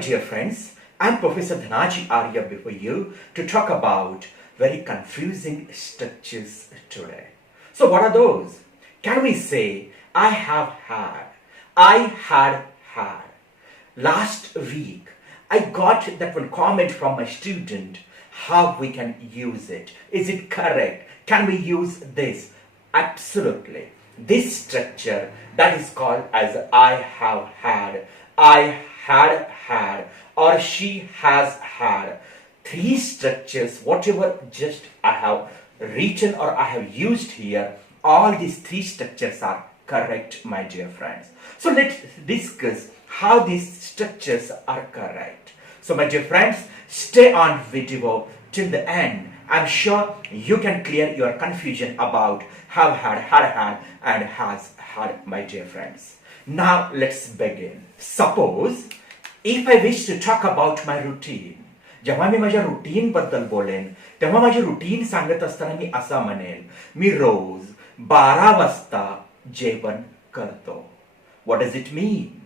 dear friends, I am Professor Dhanaji Arya before you to talk about very confusing structures today. So what are those? Can we say I have had, I had had. Last week, I got that one comment from my student, how we can use it. Is it correct? Can we use this? Absolutely. This structure that is called as I have had, I had had, or she has had. Three structures, whatever just I have written or I have used here, all these three structures are correct, my dear friends. So let's discuss how these structures are correct. So my dear friends, stay on video till the end. I'm sure you can clear your confusion about have had, and has had, my dear friends. Now let's begin. Suppose if I wish to talk about my routine, जेव्हा मी माझ्या routine बद्दल बोलेन तेव्हा माझी routine सांगत असताना मी असा म्हणेन, मी रोज 12 वाजता जेवण करतो. What does it mean?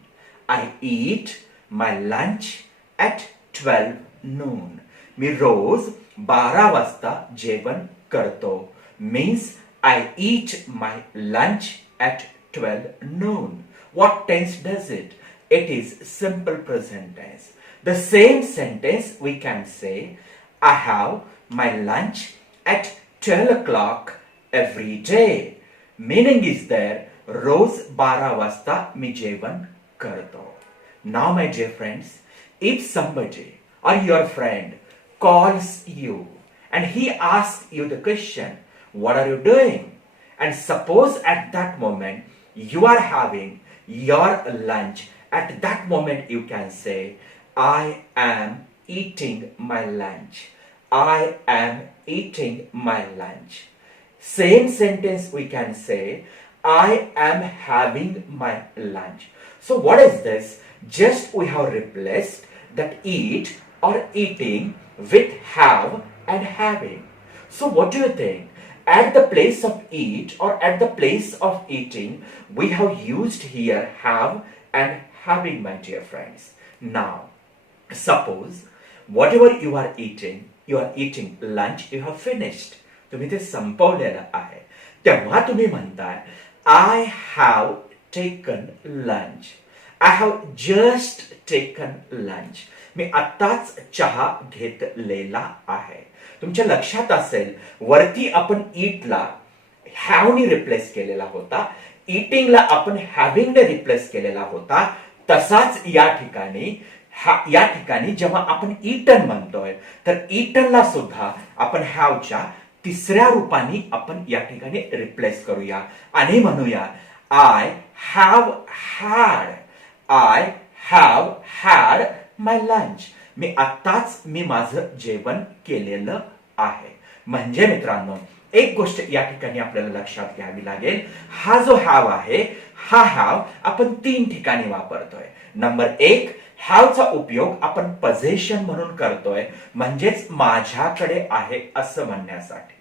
I eat my lunch at 12 noon. मी रोज 12 वाजता जेवण करतो. Means I eat my lunch at 12 noon. What tense does it? It is simple present tense. The same sentence we can say, I have my lunch at 12 o'clock every day. Meaning is there, रोज 12 वाजता मी जेवण करतो. Now my dear friends, if somebody or your friend calls you and he asks you the question, what are you doing? And suppose at that moment you are having your lunch, at that moment you can say, I am eating my lunch. I am eating my lunch. Same sentence we can say, I am having my lunch. So what is this? Just we have replaced that eat or eating with have and having. So what do you think? At the place of eat or at the place of eating, we have used here have and having, my dear friends. Now, suppose whatever you are eating lunch, you have finished. तुम्ही ते संपवलेलं आहे. तेव्हा तुम्ही म्हणताय, I have taken lunch. I have just taken lunch. मी आत्ताच चहा घेतलेला आहे. तुमच्या लक्षात असेल, वरती आपण ईटला हॅवने रिप्लेस केलेला होता, ईटिंगला आपण हॅव्हिंगने रिप्लेस केलेला होता. तसाच या ठिकाणी जेव्हा आपण ईटन म्हणतोय तर ईटनला सुद्धा आपण हॅवच्या तिसऱ्या रूपाने आपण या ठिकाणी रिप्लेस करूया आणि म्हणूया I have had my lunch. मी आत्ताच माझं जेवण केलेलं आहे. म्हणजे मित्रांनो, एक गोष्ट या ठिकाणी आपल्याला लक्षात घ्यावी लागेल, हा जो हॅव आहे हा हॅव आपण 3 ठिकाणी वापरतोय. नंबर 1, हॅवचा उपयोग आपण पोझिशन म्हणून करतोय, म्हणजेच माझ्याकडे आहे असं म्हणण्यासाठी.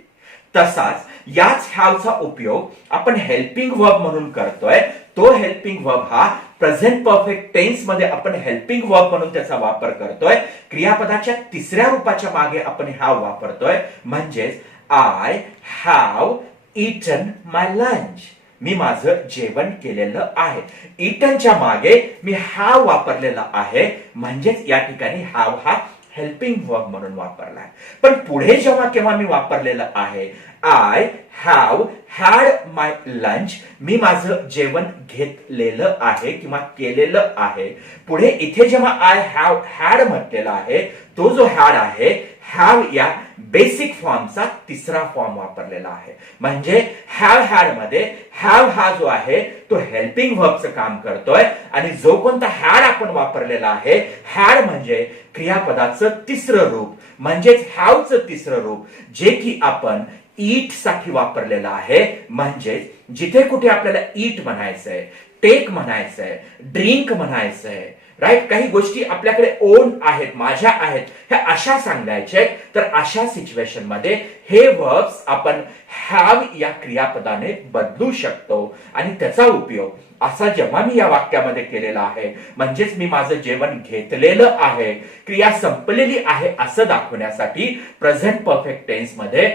तसाच याच हॅवचा उपयोग आपण हेल्पिंग वर्ब म्हणून करतोय. तो हेल्पिंग वर्ब हा प्रेझेंट परफेक्ट टेन्स मध्ये आपण हेल्पिंग वर्ब म्हणून त्याचा वापर करतोय. क्रियापदाच्या तिसऱ्या रूपाच्या मागे आपण हॅव वापरतोय, म्हणजेच I have eaten my lunch. मी माझं जेवण केलेलं आहे. इटनच्या मागे मी हॅव वापरलेला आहे, म्हणजेच या ठिकाणी हॅव हा हेल्पिंग वर्ब म्हणून वापरलाय. पण पुढे जेव्हा केव्हा मी वापरलेलं आहे I have had my lunch, मी माझं जेवण घेतलेलं आहे किंवा केलेलं आहे. पुढे इथे जेव्हा आय हॅव हॅड म्हटलेला आहे, तो जो हॅड आहे हॅव या बेसिक फॉर्मचा तिसरा फॉर्म वापरलेला आहे. म्हणजे हॅव हॅड मध्ये हॅव हा जो आहे तो हेल्पिंग वर्बचं काम करतोय आणि जो कोणता हॅड आपण वापरलेला आहे, हॅड म्हणजे क्रियापदाचं तिसरं रूप, म्हणजेच हॅवचं तिसरं रूप, जे की आपण ईट साठी वापरलेलं आहे. म्हणजेच जिथे कुठे आपल्याला ईट म्हणायचंय, टेक म्हणायचंय, ड्रिंक म्हणायचंय, राईट. काही गोष्टी आपल्याकडे ओन आहेत, माझ्या आहेत, ह्या अशा सांगायचे, तर अशा सिच्युएशन मध्ये हे वर्ब्स आपण हॅव या क्रियापदाने बदलू शकतो. आणि त्याचा उपयोग असा जेव्हा मी या वाक्यामध्ये केलेला आहे, म्हणजेच मी माझं जेवण घेतलेलं आहे, क्रिया संपलेली आहे असं दाखवण्यासाठी प्रेझेंट परफेक्ट टेन्स मध्ये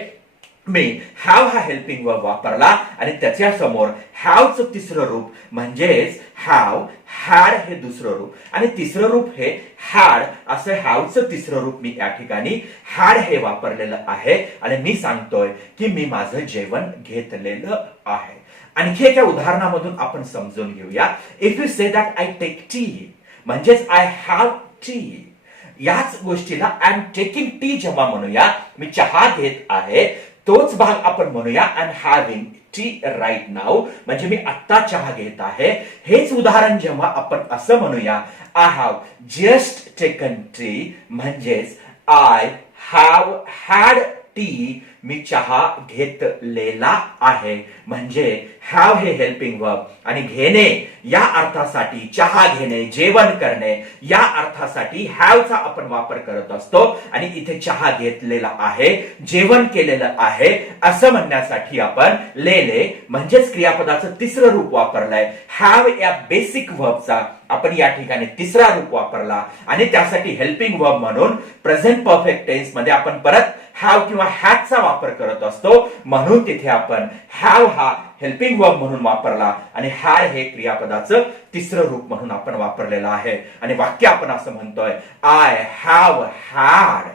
मी हॅव हा हेल्पिंग वर्ब वापरला आणि त्याच्या समोर हॅवचं तिसरं रूप म्हणजेच हॅव हॅड हे दुसरं रूप आणि तिसरं रूप हे हॅड असं हॅवचं तिसरं रूप मी या ठिकाणी हॅड हे वापरलेलं आहे. आणि मी सांगतोय की मी माझं जेवण घेतलेलं आहे. आणखी एका उदाहरणामधून आपण समजून घेऊया. If you say that I take tea म्हणजेच आय हॅव टी, याच गोष्टीला आय एम टेकिंग टी जेव्हा म्हणूया, मी चहा घेत आहे, तोच भाग आपण म्हणूया I am having tea right now, म्हणजे मी आत्ता चहा घेत आहे. हेच उदाहरण जेव्हा आपण असं म्हणूया I have just taken T म्हणजेच आय हॅव हॅड टी, मी चहा घेतलेला आहे. म्हणजे हॅव हे हेल्पिंग वर्ब आणि घेणे या अर्थासाठी, चहा घेणे, जेवण करणे या अर्थासाठी हॅवचा आपण वापर करत असतो. आणि इथे चहा घेतलेला आहे, जेवण केलेलं आहे असं म्हणण्यासाठी आपण लेले म्हणजेच क्रियापदाचं तिसरं रूप वापरलंय. हॅव या बेसिक वर्बचा आपण या ठिकाणी तिसरा रूप वापरला आणि त्यासाठी हेल्पिंग वर्ब म्हणून प्रेझेंट परफेक्ट टेन्स मध्ये आपण परत हॅव किंवा हॅडचा वापर करत असतो. म्हणून तिथे आपण हॅव हा हेल्पिंग वर्ब म्हणून वापरला आणि हॅड हे क्रियापदाचं तिसरं रूप म्हणून आपण वापरलेलं आहे. आणि वाक्य आपण असं म्हणतोय आय हॅव हॅड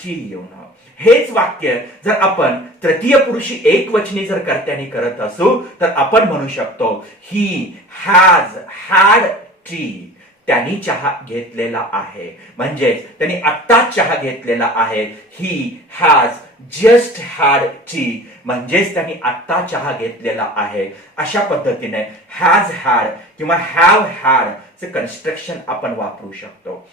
टी. हेच वाक्य जर आपण तृतीय पुरुषी एकवचनी जर कर्त्याने करत असू तर आपण म्हणू शकतो ही हॅज हॅड टी, त्यांनी चहा घेतलेला आहे. म्हणजे त्यांनी आत्ताच चहा घेतलेला आहे. He has just had T म्हणजेच त्यांनी आत्ता चहा घेतलेला आहे. अशा पद्धतीने हॅज हॅड किंवा हॅव हॅड कन्स्ट्रक्शन आपण वापरू शकतो.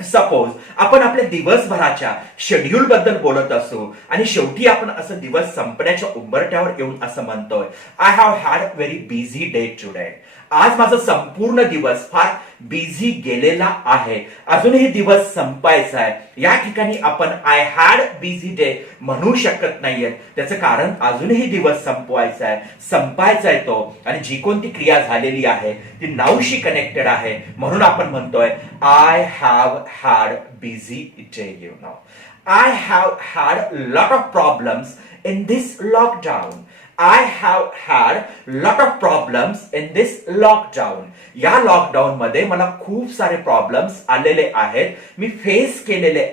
सपोज आपण आपल्या दिवसभराच्या शेड्यूल बद्दल बोलत असू आणि शेवटी आपण असं दिवस संपण्याच्या उंबरठ्यावर येऊन असं म्हणतोय I have had very busy day today. आज माझा संपूर्ण दिवस फार बिझी गेलेला आहे, अजूनही दिवस संपायचा आहे. या ठिकाणी आपण आय हॅड बिझी डे म्हणू शकत नाहीये. त्याचं कारण अजूनही दिवस संपवायचा आहे, संपायचा आहे तो. आणि जी कोणती क्रिया झालेली आहे ती नाऊशी कनेक्टेड आहे, म्हणून आपण म्हणतोय I have had busy day. You know, I have had lot of problems in this lockdown. I have had lot of problems in this lockdown. या लॉकडाऊन मध्ये मला खूप सारे प्रॉब्लेम्स आलेले आहेत, मी फेस केलेले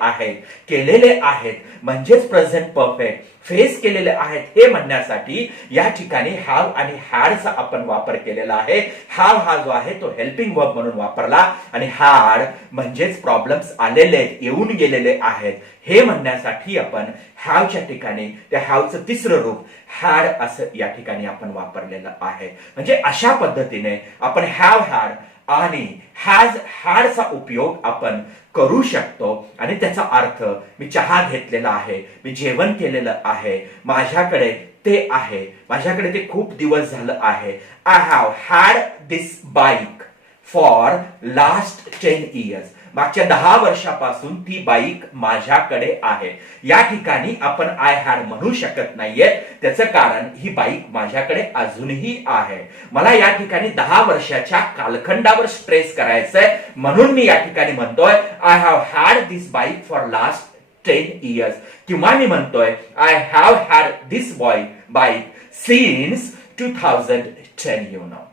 आहेत म्हणजेच प्रेझेंट परफेक्ट. फेस केलेले आहेत हे म्हणण्यासाठी या ठिकाणी हॅव आणि हॅडचा आपण वापर केलेला आहे. हॅव हा जो आहे तो हेल्पिंग वर्ब म्हणून वापरला आणि हॅड म्हणजेच प्रॉब्लेम्स आलेले येऊन गेलेले आहेत हे म्हणण्यासाठी आपण हॅवच्या ठिकाणी त्या हॅवचं तिसरं रूप हॅड असं या ठिकाणी आपण वापरलेलं आहे. म्हणजे अशा पद्धतीने आपण हॅव हॅड आणि हॅज हॅडचा उपयोग आपण करू शकतो. आणि त्याचा अर्थ मी चहा घेतलेला आहे, मी जेवण केलेलं आहे, माझ्याकडे ते आहे, माझ्याकडे ते खूप दिवस झालं आहे. I have had this bike for last 10 years. मागच्या 10 वर्षापासून ती बाईक माझ्याकडे आहे. या ठिकाणी आपण आय हॅड म्हणू शकत नाहीये, त्याचं कारण ही बाईक माझ्याकडे अजूनही आहे. मला या ठिकाणी 10 वर्षाच्या कालखंडावर स्ट्रेस करायचंय, म्हणून मी या ठिकाणी म्हणतोय I have had this bike for last 10 years. किंवा मी म्हणतोय I have had this bike since 2010. You know,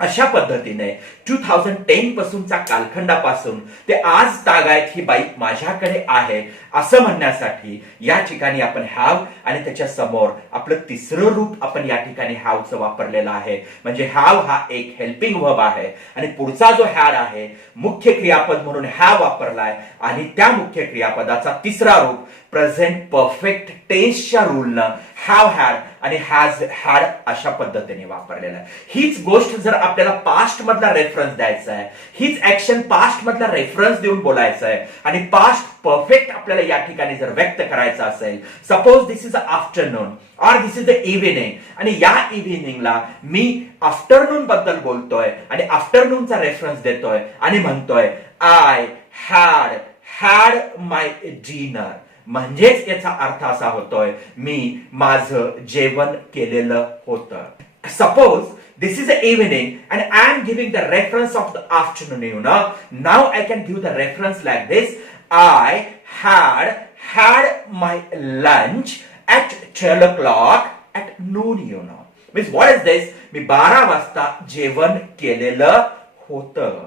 अशा पद्धतीने 2010 पासूनचा कालखंडापासून ते आज तागायत ही बाईक माझ्याकडे आहे असं म्हणण्यासाठी या ठिकाणी आपण हॅव आणि त्याच्या समोर आपलं तिसरं रूप आपण या ठिकाणी हॅवचं वापरलेलं आहे. म्हणजे हॅव हा एक हेल्पिंग वर्ब आहे आणि पुढचा जो हॅड आहे मुख्य क्रियापद म्हणून हॅव वापरलाय आणि त्या मुख्य क्रियापदाचा तिसरा रूप प्रेझेंट परफेक्ट टेन्सच्या रूलनं हॅव हॅड आणि हॅज हॅड अशा पद्धतीने वापरलेलं आहे. हीच गोष्ट जर आपल्याला पास्ट मधला रेफरन्स द्यायचा आहे, हीच ऍक्शन पास्ट मधला रेफरन्स देऊन बोलायचं आहे आणि पास्ट परफेक्ट आपल्याला या ठिकाणी जर व्यक्त करायचं असेल, suppose this is a afternoon और दिस इज द इव्हिनिंग, आणि या इव्हिनिंगला मी आफ्टरनून बद्दल बोलतोय आणि आफ्टरनूनचा रेफरन्स देतोय आणि म्हणतोय I had had my dinner. म्हणजेच याचा अर्थ असा होतोय मी माझं जेवण केलेलं होतं. Suppose this is the evening and I am giving the reference of the afternoon, you know. Now I can give the reference like this. I had my lunch at 12 o'clock at noon, you know. Means what is this? मी 12 वाजता जेवण केलेलं होतं.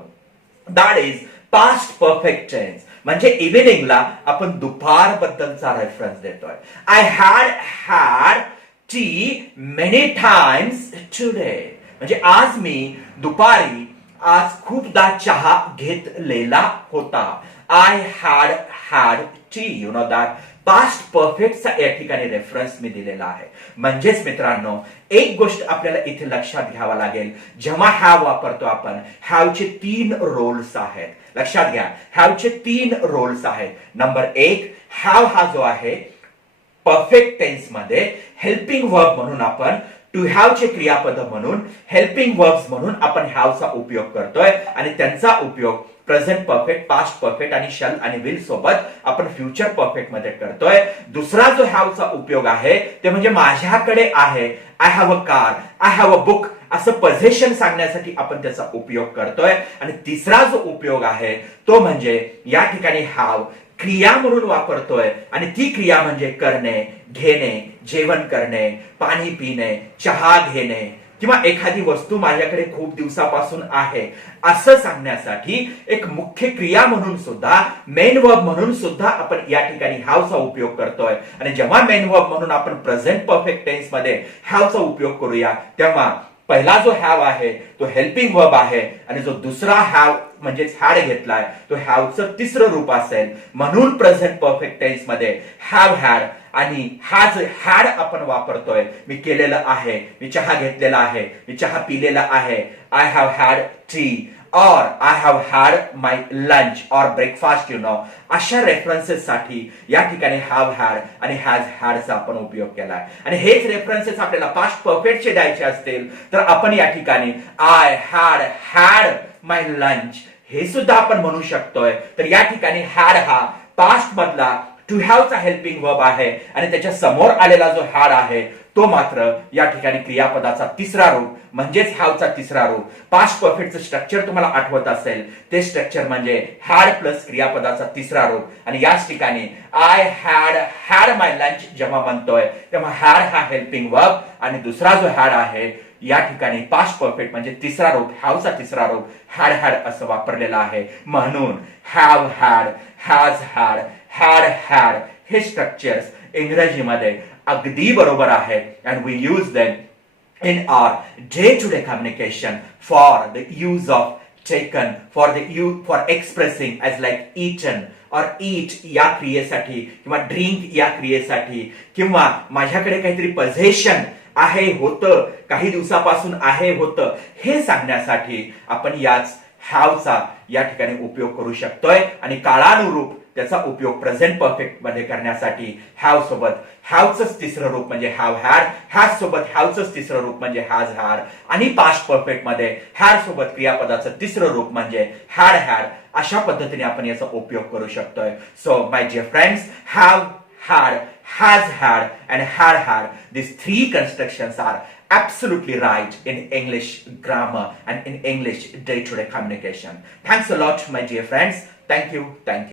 That is past perfect tense. म्हणजे इव्हिनिंगला आपण दुपार बद्दलचा reference देतोय. I had tea many times today. म्हणजे आज मी दुपारी आज खूपदा चहा घेतलेला होता. I had tea, you know that. Past परफेक्टचा या ठिकाणी रेफरन्स मी दिलेला आहे. म्हणजेच मित्रांनो, एक गोष्ट आपल्याला इथे लक्षात घ्यावा लागेल, जेव्हा हॅव वापरतो आपण, हॅवचे 3 रोल्स आहेत. लक्षात घ्या, हॅवचे 3 रोल्स आहेत. नंबर 1, हॅव हा जो आहे परफेक्ट टेन्स मध्ये हेल्पिंग वर्ब म्हणून आपण टू हॅवचे क्रियापद म्हणून हेल्पिंग वर्ब्स म्हणून आपण हॅवचा उपयोग करतोय आणि त्यांचा उपयोग प्रेझेंट परफेक्ट, पास्ट परफेक्ट आणि शल आणि विल सोबत आपण फ्युचर परफेक्ट मध्ये करतोय. दुसरा जो हॅवचा उपयोग आहे ते म्हणजे माझ्याकडे आहे, I have a car, I have a book, असं पोझिशन सांगण्यासाठी आपण त्याचा उपयोग करतोय. आणि तिसरा जो उपयोग आहे तो म्हणजे या ठिकाणी हॅव क्रिया म्हणून वापरतोय आणि ती क्रिया म्हणजे करणे, घेणे, जेवण करणे, पाणी पिणे, चहा घेणे किंवा एखादी वस्तू माझ्याकडे खूप दिवसापासून आहे असं सांगण्यासाठी एक मुख्य क्रिया म्हणून सुद्धा, मेन वर्ब म्हणून सुद्धा आपण या ठिकाणी हॅवचा उपयोग करतोय. आणि जेव्हा मेन वर्ब म्हणून आपण प्रेझेंट परफेक्ट टेन्स मध्ये हॅवचा उपयोग करूया तेव्हा पहिला जो हॅव आहे तो हेल्पिंग वर्ब आहे आणि जो दुसरा हॅव म्हणजेच हॅड घेतलाय तो हॅवचं तिसरं रूप असेल. म्हणून प्रेझेंट परफेक्ट टेन्स मध्ये हॅव हॅड आणि हॅज हॅड आपण वापरतोय. मी केलेलं आहे, मी चहा घेतलेला आहे, मी चहा पिलेला आहे, आय हॅव हॅड टी और I have had my lunch और ब्रेकफास्ट, यु नो. अशा रेफरन्सेस साठी या ठिकाणी हॅव हॅड आणि हॅज हॅडचा आपण उपयोग केलाय. आणि हेच रेफरन्सेस आपल्याला पास्ट परफेक्टचे द्यायचे असतील तर आपण या ठिकाणी आय हॅड माय लंच हे सुद्धा आपण म्हणू शकतोय. तर या ठिकाणी हॅड हा पास्ट मधला टू हॅवचा हेल्पिंग वर्ब आहे आणि त्याच्या समोर आलेला जो हॅड आहे तो मात्र या ठिकाणी क्रियापदाचा तिसरा रूप म्हणजेच हॅवचा तिसरा रूप. पास्ट परफेक्टचं स्ट्रक्चर तुम्हाला आठवत असेल, ते स्ट्रक्चर म्हणजे हॅड प्लस क्रियापदाचा तिसरा रूप. आणि याच ठिकाणी आय हॅड माय लंच जेव्हा म्हणतोय तेव्हा हॅड हा हेल्पिंग वर्ब आणि दुसरा जो हॅड आहे या ठिकाणी पास्ट परफेक्ट म्हणजे तिसरा रूप, हॅवचा तिसरा रूप हॅड असं वापरलेला आहे. म्हणून हॅव हॅड, हॅज हॅड हे स्ट्रक्चर्स इंग्रजीमध्ये अगदी बरोबर आहे. And we use them in our day-to-day communication for the use of taken, for expressing as like eaten or eat या क्रियेसाठी किंवा ड्रिंक या क्रियेसाठी किंवा माझ्याकडे काहीतरी पोझेशन आहे, होतं, काही दिवसापासून आहे, होतं हे सांगण्यासाठी आपण याच हॅवचा या ठिकाणी उपयोग करू शकतोय. आणि काळानुरूप त्याचा उपयोग प्रेझेंट परफेक्ट मध्ये करण्यासाठी हॅव सोबत हॅवचंच तिसरं रूप म्हणजे हॅव हॅड, हॅज सोबत हॅवचंच तिसरं रूप म्हणजे हॅज हॅड आणि पास्ट परफेक्ट मध्ये हॅड सोबत क्रियापदाचं तिसरं रूप म्हणजे हॅड हॅड अशा पद्धतीने आपण याचा उपयोग करू शकतोय. So my dear friends, have had, has had and had. These 3 constructions are absolutely right in English grammar and in English day-to-day communication. Thanks a lot, my dear friends. Thank you.